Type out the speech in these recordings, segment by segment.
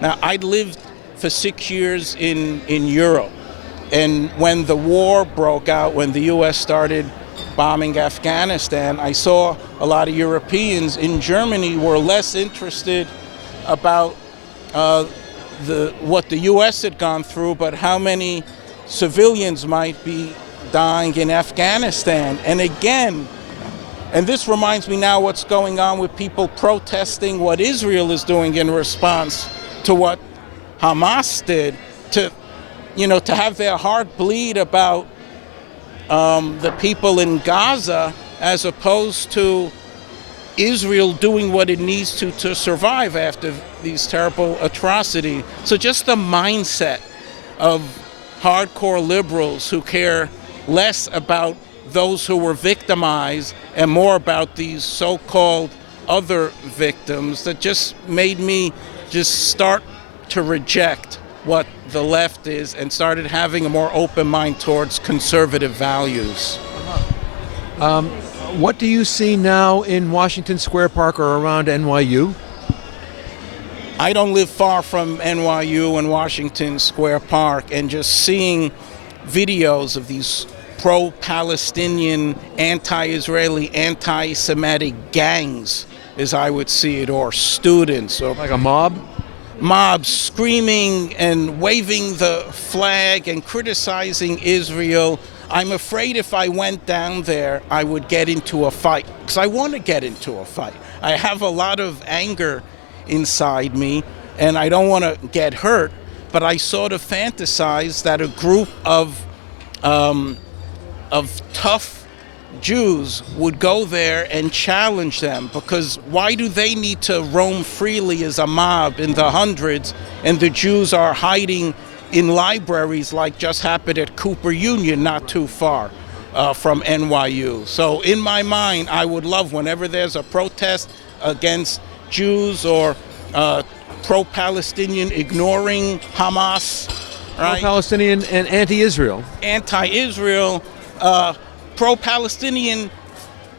Now, I lived for 6 years in Europe, and when the war broke out, when the U.S. started bombing Afghanistan, I saw a lot of Europeans in Germany were less interested about what the U.S. had gone through, but how many civilians might be dying in Afghanistan. And again, and this reminds me now what's going on with people protesting what Israel is doing in response to what Hamas did, to have their heart bleed about the people in Gaza, as opposed to Israel doing what it needs to survive after these terrible atrocities. So just the mindset of hardcore liberals who care less about those who were victimized and more about these so-called other victims, that just made me just start to reject what the left is and started having a more open mind towards conservative values. What do you see now in Washington Square Park or around NYU? I don't live far from NYU and Washington Square Park, and just seeing videos of these pro-Palestinian, anti-Israeli, anti-Semitic gangs, as I would see it, or students, or like a mob? Mobs screaming and waving the flag and criticizing Israel. I'm afraid if I went down there, I would get into a fight, because I want to get into a fight. I have a lot of anger inside me, and I don't want to get hurt, but I sort of fantasize that a group of tough Jews would go there and challenge them, because why do they need to roam freely as a mob in the hundreds, and the Jews are hiding in libraries like just happened at Cooper Union not too far from NYU. So in my mind, I would love whenever there's a protest against Jews or pro-Palestinian ignoring Hamas, right? Pro-Palestinian and anti-Israel. Anti-Israel, pro-Palestinian,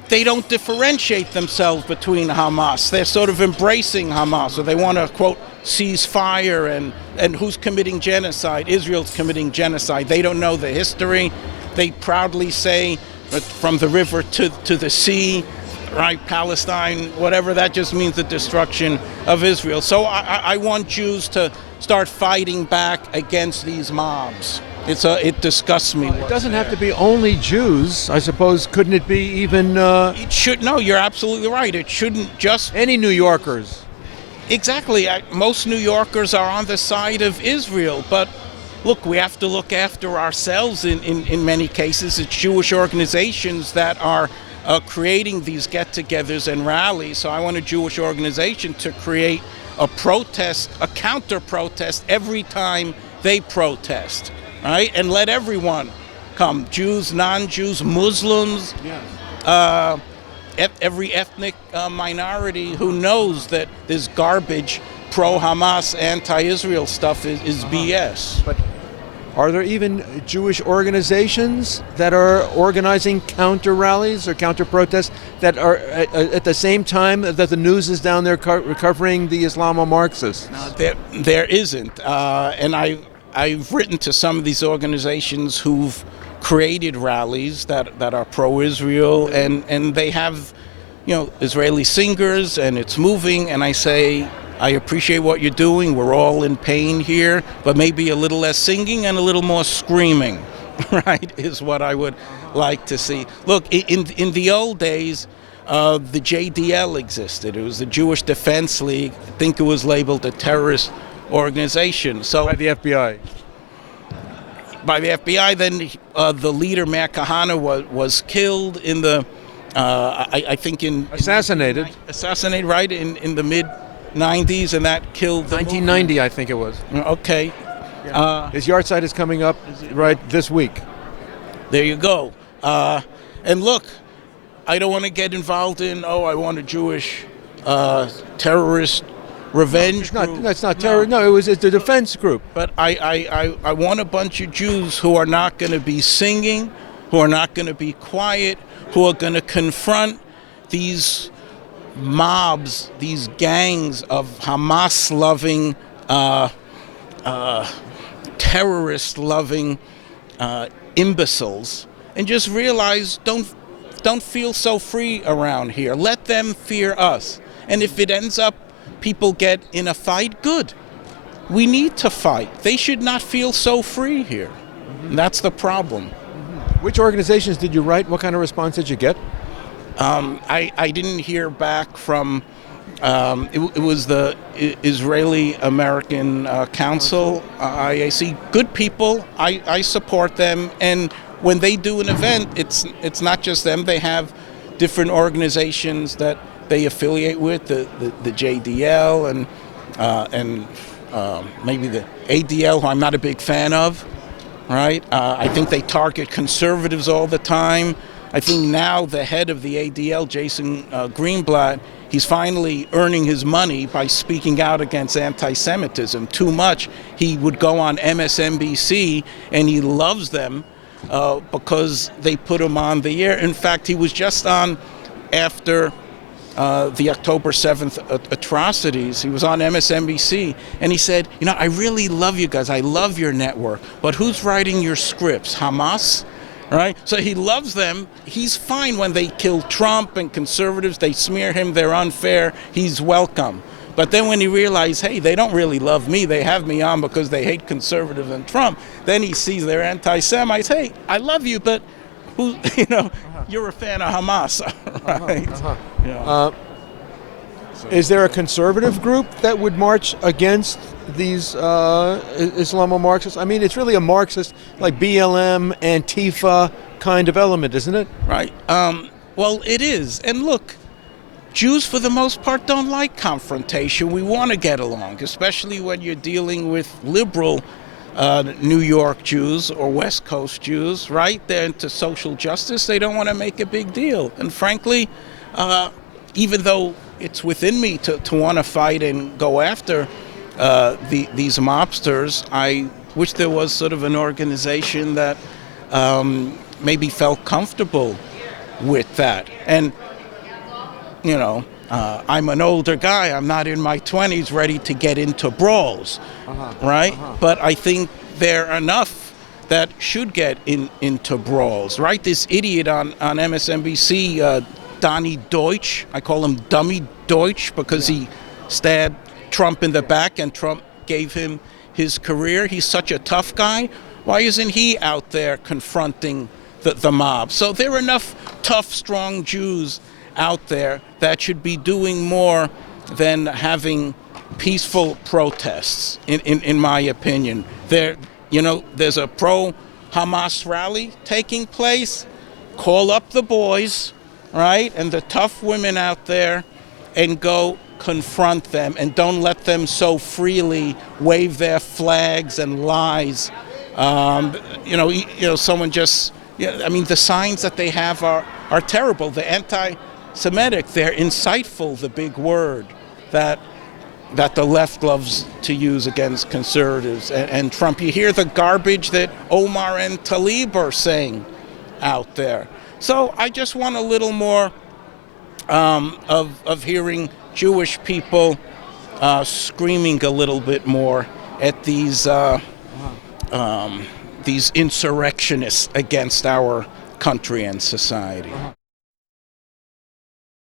they don't differentiate themselves between Hamas. They're sort of embracing Hamas, or they want to, quote, cease fire, and who's committing genocide? Israel's committing genocide. They don't know the history. They proudly say from the river to the sea, right, Palestine, whatever, that just means the destruction of Israel. So I want Jews to start fighting back against these mobs. It disgusts me. It doesn't have to be only Jews, I suppose. Couldn't it be even... It should. No, you're absolutely right. It shouldn't just... Any New Yorkers. Exactly. Most New Yorkers are on the side of Israel, but look, we have to look after ourselves in many cases. It's Jewish organizations that are creating these get-togethers and rallies. So I want a Jewish organization to create a protest, a counter-protest every time they protest, right? And let everyone come, Jews, non-Jews, Muslims, every ethnic minority who knows that this garbage pro-Hamas, anti-Israel stuff is BS. But are there even Jewish organizations that are organizing counter-rallies or counter-protests that are at the same time that the news is down there covering the Islamo-Marxists? No, there isn't. And I've written to some of these organizations who've created rallies that are pro-Israel, and they have, Israeli singers, and it's moving, and I say, I appreciate what you're doing. We're all in pain here, but maybe a little less singing and a little more screaming, right, is what I would like to see. Look, in the old days, the JDL existed. It was the Jewish Defense League. I think it was labeled a terrorist organization. So by the FBI. By the FBI, then the leader, Meir Kahane, was killed in the, I think Assassinated. Assassinated, right, in the mid-90s, and that killed the 1990, movement. I think it was. Okay. Yeah. His yard site is coming up right this week. There you go. And look, I don't want to get involved in, I want a Jewish terrorist revenge group. That's not terror. No, it's a defense group. But I want a bunch of Jews who are not going to be singing, who are not going to be quiet, who are going to confront these mobs, these gangs of Hamas-loving terrorist-loving imbeciles, and just realize don't feel so free around here. Let them fear us. And if it ends up people get in a fight, good. We need to fight. They should not feel so free here. And that's the problem. Which organizations did you write? What kind of response did you get? I didn't hear back from, it was the Israeli-American Council, IAC. Good people, I support them, and when they do an event, it's not just them. They have different organizations that they affiliate with, the JDL and maybe the ADL, who I'm not a big fan of, right? I think they target conservatives all the time. I think now the head of the ADL, Jason Greenblatt, he's finally earning his money by speaking out against anti-Semitism. Too much. He would go on MSNBC, and he loves them because they put him on the air. In fact, he was just on after the October 7th atrocities. He was on MSNBC, and he said, you know, I really love you guys. I love your network. But who's writing your scripts? Hamas? Right? So he loves them. He's fine when they kill Trump and conservatives. They smear him. They're unfair. He's welcome. But then when he realized, hey, they don't really love me. They have me on because they hate conservatives and Trump. Then he sees they're anti-Semites. Hey, I love you, but who, you know, you're a fan of Hamas, right? Yeah. Is there a conservative group that would march against these Islamo-Marxists? I mean, it's really a Marxist, like BLM, Antifa kind of element, isn't it? Right. Well, it is. And look, Jews, for the most part, don't like confrontation. We want to get along, especially when you're dealing with liberal New York Jews or West Coast Jews, right? They're into social justice. They don't want to make a big deal. And frankly, even though it's within me to want to fight and go after these mobsters, I wish there was sort of an organization that maybe felt comfortable with that. And, you know, I'm an older guy. I'm not in my 20s ready to get into brawls, right? But I think there are enough that should get into brawls, right? This idiot on MSNBC, Donnie Deutsch, I call him Dummy Deutsch because he stabbed Trump in the back and Trump gave him his career. He's such a tough guy. Why isn't he out there confronting the mob? So there are enough tough, strong Jews out there that should be doing more than having peaceful protests, in my opinion. There's a pro-Hamas rally taking place. Call up the boys, right, and the tough women out there, and go confront them, and don't let them so freely wave their flags and lies. Someone just, I mean, the signs that they have are terrible. The anti-Semitic, they're insightful, the big word that the left loves to use against conservatives and Trump. You hear the garbage that Omar and Tlaib are saying out there. So I just want a little more of hearing Jewish people screaming a little bit more at these insurrectionists against our country and society.